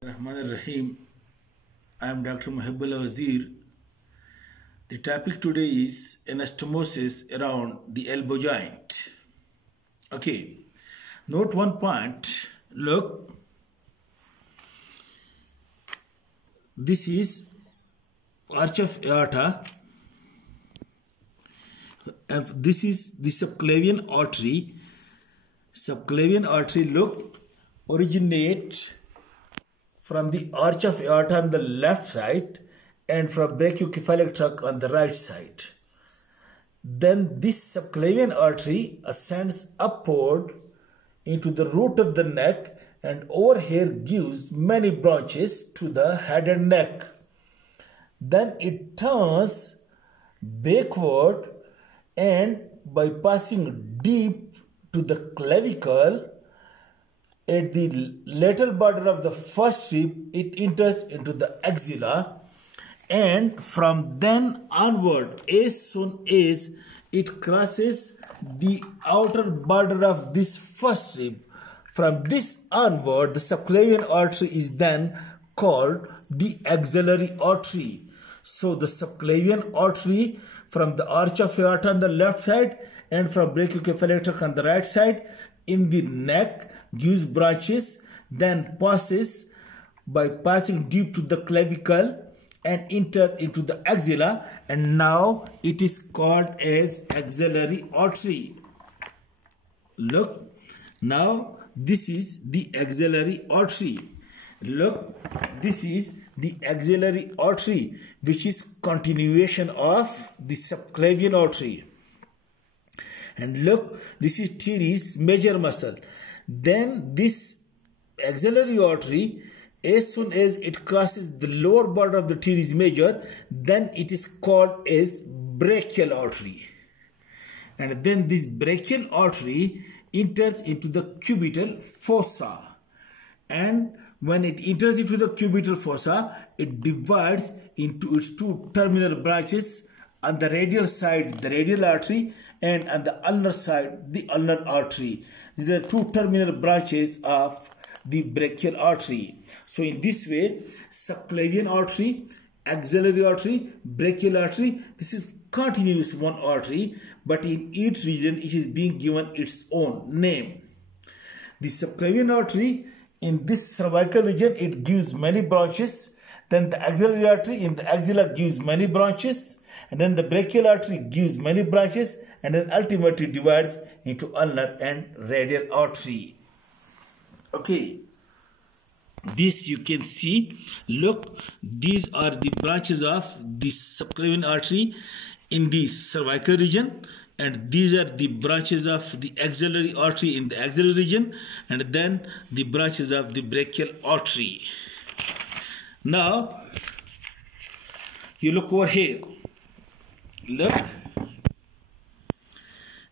Rahman Rahim. I am Dr. Muhibbullah Wazir. The topic today is anastomosis around the elbow joint. Okay, note one point. Look, this is arch of aorta, and this is the subclavian artery. Subclavian artery, look, originate from the arch of aorta on the left side and from brachiocephalic trunk on the right side. Then this subclavian artery ascends upward into the root of the neck and over here gives many branches to the head and neck. Then it turns backward and by passing deep to the clavicle at the lateral border of the first rib, it enters into the axilla, and from then onward, as soon as it crosses the outer border of this first rib, from this onward, the subclavian artery is then called the axillary artery. So the subclavian artery from the arch of aorta on the left side and from brachiocephalic trunk on the right side in the neck gives branches, then passes by passing deep to the clavicle and enter into the axilla, and now it is called as axillary artery. Look, now this is the axillary artery. Look, this is the axillary artery, which is continuation of the subclavian artery. And look, this is teres major muscle. Then this axillary artery, as soon as it crosses the lower border of the teres major, then it is called as brachial artery. And then this brachial artery enters into the cubital fossa. And when it enters into the cubital fossa, it divides into its two terminal branches. On the radial side, the radial artery, and on the ulnar side, the ulnar artery. These are two terminal branches of the brachial artery. So in this way, subclavian artery, axillary artery, brachial artery, this is continuous one artery, but in each region it is being given its own name. The subclavian artery, in this cervical region, it gives many branches. Then the axillary artery in the axilla gives many branches. And then the brachial artery gives many branches, and then ultimately divides into ulnar and radial artery. Okay, this you can see. Look, these are the branches of the subclavian artery in the cervical region, and these are the branches of the axillary artery in the axillary region, and then the branches of the brachial artery. Now, you look over here. Look,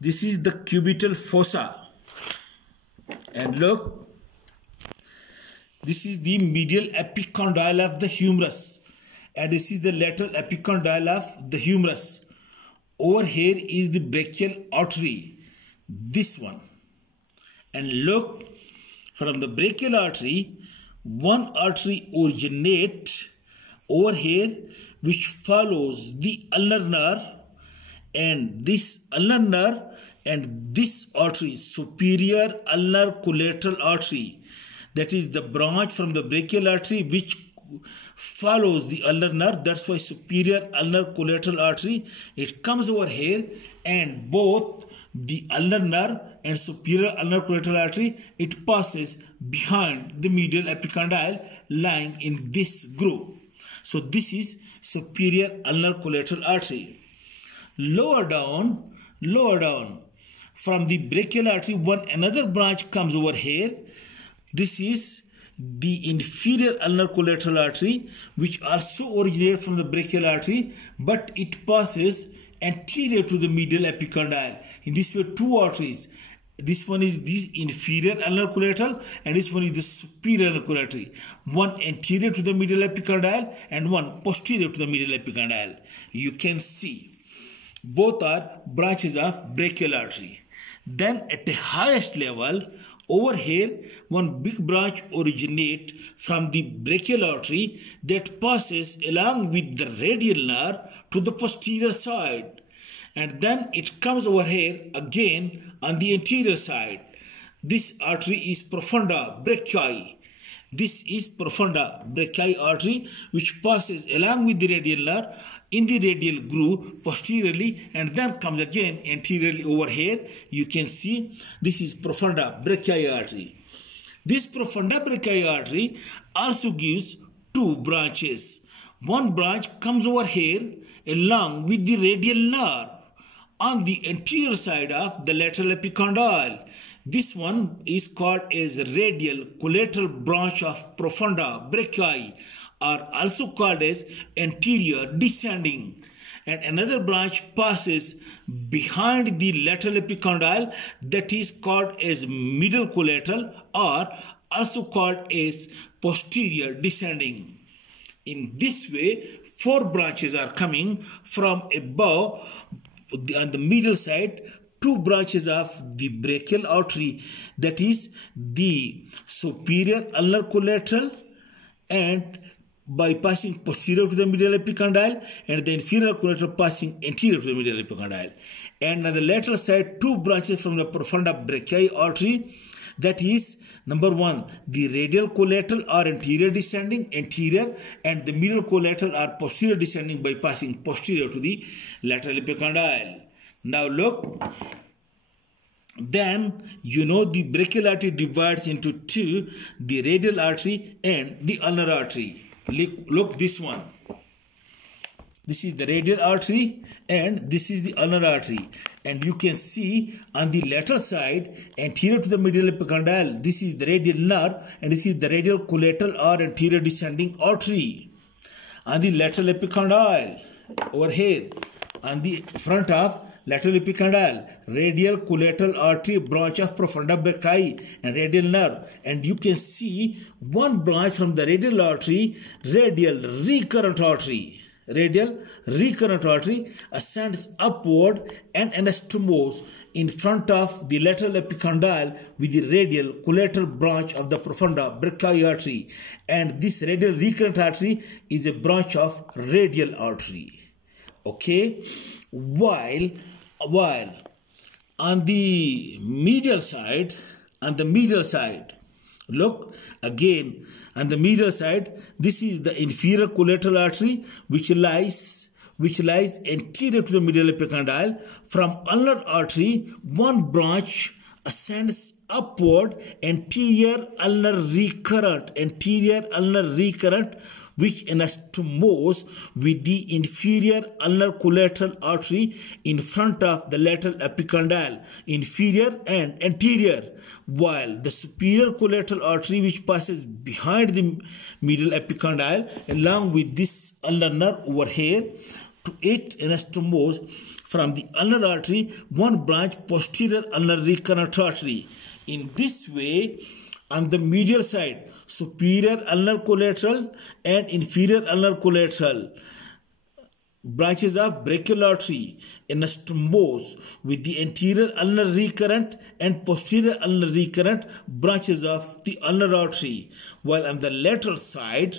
this is the cubital fossa, and look, this is the medial epicondyle of the humerus, and this is the lateral epicondyle of the humerus. Over here is the brachial artery, this one, and look, from the brachial artery, one artery originates over here, which follows the ulnar nerve, and this ulnar nerve and this artery, superior ulnar collateral artery, that is the branch from the brachial artery which follows the ulnar nerve. That's why superior ulnar collateral artery. It comes over here, and both the ulnar nerve and superior ulnar collateral artery, it passes behind the medial epicondyle lying in this groove. So this is superior ulnar collateral artery. Lower down, from the brachial artery, another branch comes over here. This is the inferior ulnar collateral artery, which also originates from the brachial artery, but it passes anterior to the medial epicondyle. In this way, two arteries. This one is the inferior ulnar collateral, and this one is the superior ulnar collateral. One anterior to the medial epicondyle and one posterior to the medial epicondyle. You can see both are branches of brachial artery. Then at the highest level, Over here, one big branch originates from the brachial artery that passes along with the radial nerve to the posterior side. And then it comes over here again on the anterior side. This artery is profunda brachii. This is profunda brachii artery which passes along with the radial nerve in the radial groove posteriorly and then comes again anteriorly over here. You can see this is profunda brachii artery. This profunda brachii artery also gives two branches. One branch comes over here along with the radial nerve on the anterior side of the lateral epicondyle. This one is called as radial collateral branch of profunda brachii, or also called as anterior descending. And another branch passes behind the lateral epicondyle, that is called as middle collateral, or also called as posterior descending. In this way, four branches are coming from above on the middle side. Two branches of the brachial artery, that is the superior ulnar collateral and by passing posterior to the middle epicondyle, and the inferior collateral passing anterior to the middle epicondyle. And on the lateral side, two branches from the profunda brachii artery, that is number one, the radial collateral or anterior descending, anterior, and the middle collateral or posterior descending by passing posterior to the lateral epicondyle. Now look, then you know the brachial artery divides into two, the radial artery and the ulnar artery. Look this one. This is the radial artery and this is the ulnar artery. And you can see on the lateral side, anterior to the middle epicondyle, this is the radial nerve and this is the radial collateral or anterior descending artery. On the lateral epicondyle, over here, on the front of lateral epicondyle, radial collateral artery branch of profunda brachii and radial nerve, and you can see one branch from the radial artery, radial recurrent artery. Radial recurrent artery ascends upward and anastomoses in front of the lateral epicondyle with the radial collateral branch of the profunda brachii artery, and this radial recurrent artery is a branch of radial artery. Okay, while on the medial side, look again, on the medial side, this is the inferior collateral artery which lies anterior to the middle epicondyle. From ulnar artery, one branch ascends upward, anterior ulnar recurrent, which anastomoses with the inferior ulnar collateral artery in front of the lateral epicondyle, inferior and anterior, while the superior collateral artery which passes behind the middle epicondyle along with this ulnar nerve over here, to it anastomoses from the ulnar artery one branch posterior ulnar recurrent artery. In this way, on the medial side, superior ulnar collateral and inferior ulnar collateral branches of brachial artery anastomose with the anterior ulnar recurrent and posterior ulnar recurrent branches of the ulnar artery, while on the lateral side,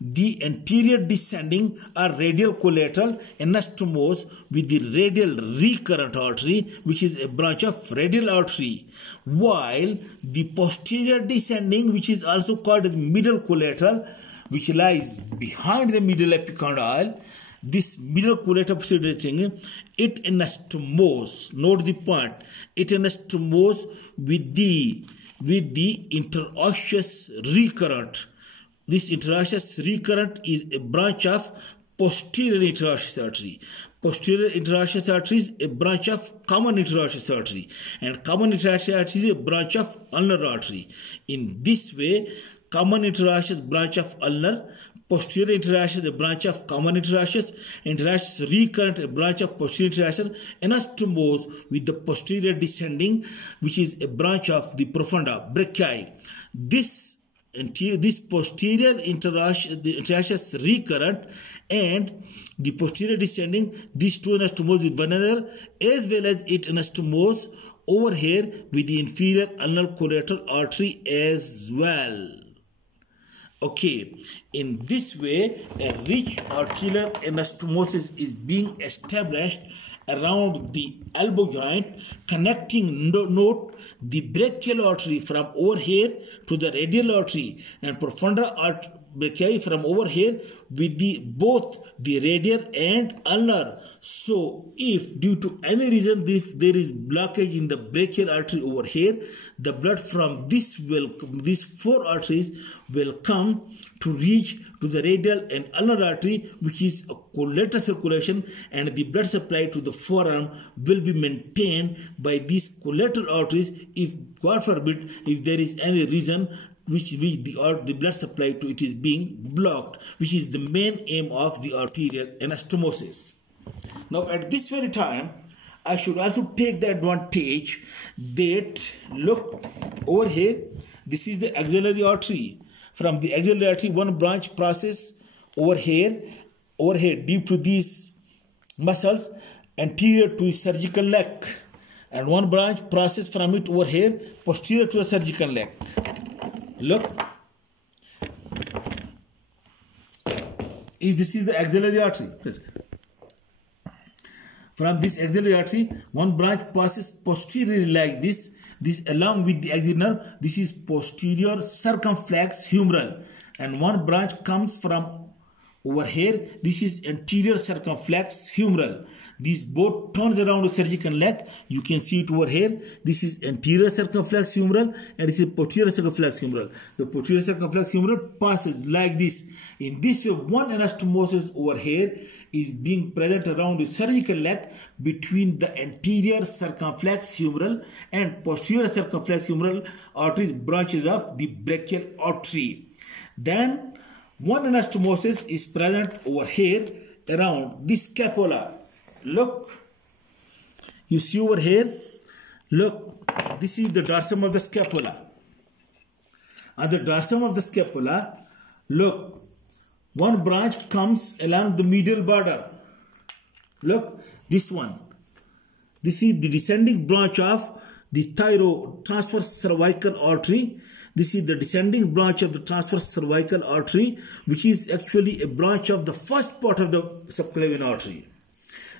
the anterior descending or radial collateral anastomose with the radial recurrent artery, which is a branch of radial artery, while the posterior descending, which is also called as middle collateral, which lies behind the middle epicondyle, this middle collateral posterior descending, it anastomose, note the point, it anastomose with the interosseous recurrent. This interosseous recurrent is a branch of posterior interosseous artery. Posterior interosseous artery is a branch of common interosseous artery, and common interosseous artery is a branch of ulnar artery. In this way, common interosseous branch of ulnar, posterior interosseous a branch of common interosseous recurrent a branch of posterior interosseous anastomose with the posterior descending, which is a branch of the profunda brachii. This posterior interosseous recurrent and the posterior descending, these two anastomose with one another, as well as it anastomose over here with the inferior ulnar collateral artery as well. Okay, in this way, a rich arterial anastomosis is being established around the elbow joint, connecting note the brachial artery from over here to the radial artery and profunda brachii from over here with both the radial and ulnar. So if due to any reason there is blockage in the brachial artery over here, the blood from these four arteries will come to reach to the radial and ulnar artery, which is a collateral circulation, and the blood supply to the forearm will be maintained by these collateral arteries if, God forbid, if there is any reason which the blood supply to it is being blocked, which is the main aim of the arterial anastomosis. Now at this very time, I should also take the advantage that, look over here, this is the axillary artery. From the axillary artery, one branch passes over here deep to these muscles anterior to the surgical leg, and one branch passes from it over here posterior to the surgical leg. Look, if this is the axillary artery, from this axillary artery, one branch passes posteriorly like this along with the axillary nerve. This is posterior circumflex humeral, and one branch comes from over here. This is anterior circumflex humeral. These both turns around the surgical leg. You can see it over here. This is anterior circumflex humeral and this is posterior circumflex humeral. The posterior circumflex humeral passes like this. In this way, one anastomosis over here is being present around the surgical leg between the anterior circumflex humeral and posterior circumflex humeral arteries, branches of the brachial artery. Then one anastomosis is present over here around the scapula. Look, you see over here, look, this is the dorsum of the scapula. At the dorsum of the scapula, look, one branch comes along the medial border. Look, this one. This is the descending branch of the transverse cervical artery. This is the descending branch of the transverse cervical artery, which is actually a branch of the first part of the subclavian artery.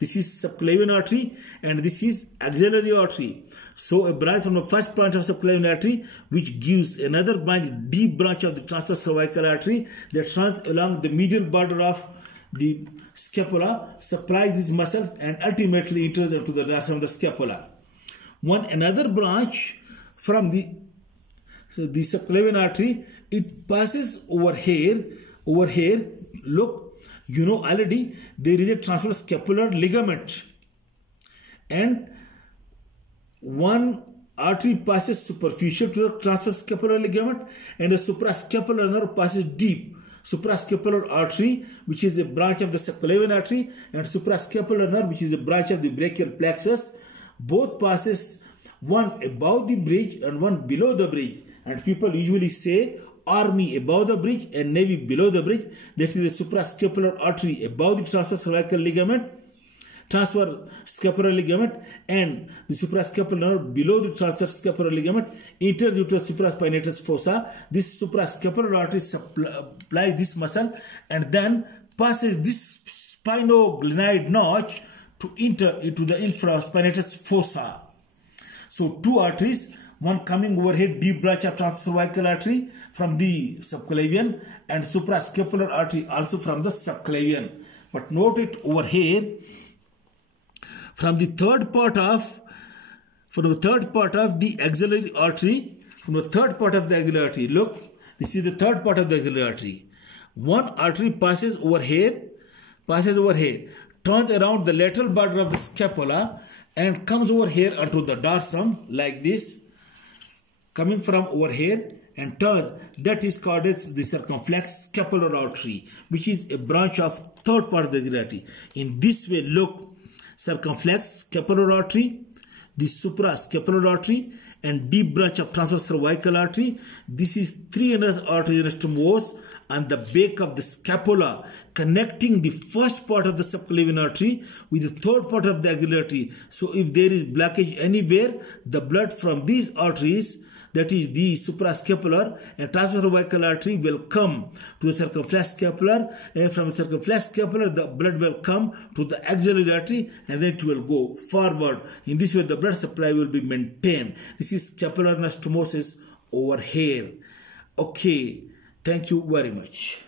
This is subclavian artery and this is axillary artery. So a branch from the first branch of subclavian artery which gives another branch, deep branch of the transverse cervical artery that runs along the medial border of the scapula, supplies these muscles and ultimately enters into the dorsum of the scapula. Another branch from the subclavian artery, it passes over here. Look, you know already there is a transverse scapular ligament and one artery passes superficial to the transverse scapular ligament and the suprascapular nerve passes deep. Suprascapular artery, which is a branch of the subclavian artery, and suprascapular nerve, which is a branch of the brachial plexus, both passes, one above the bridge and one below the bridge. And people usually say Army above the bridge and Navy below the bridge. That is the suprascapular artery above the transverse cervical ligament, transverse scapular ligament, and the suprascapular nerve below the transverse scapular ligament enters into the supraspinatus fossa. This suprascapular artery supplies this muscle and then passes this spinoglenoid notch to enter into the infraspinatus fossa. So two arteries, one coming over here, deep branch of transverse cervical artery from the subclavian, and suprascapular artery also from the subclavian. But note it over here, from the third part of the axillary artery, look, this is the third part of the axillary artery. One artery passes over here, turns around the lateral border of the scapula and comes over here onto the dorsum like this, coming from over here and turns. That is called as the circumflex scapular artery, which is a branch of third part of the axillary artery. In this way, look, circumflex scapular artery, the suprascapular artery, and deep branch of transverse cervical artery. This is three arteries anastomosed on the back of the scapula, connecting the first part of the subclavian artery with the third part of the axillary artery. So if there is blockage anywhere, the blood from these arteries, that is the suprascapular and transversocervical artery, will come to the circumflex scapular, and from the circumflex scapular the blood will come to the axillary artery, and then it will go forward. In this way the blood supply will be maintained. This is scapular anastomosis over here. Okay, thank you very much.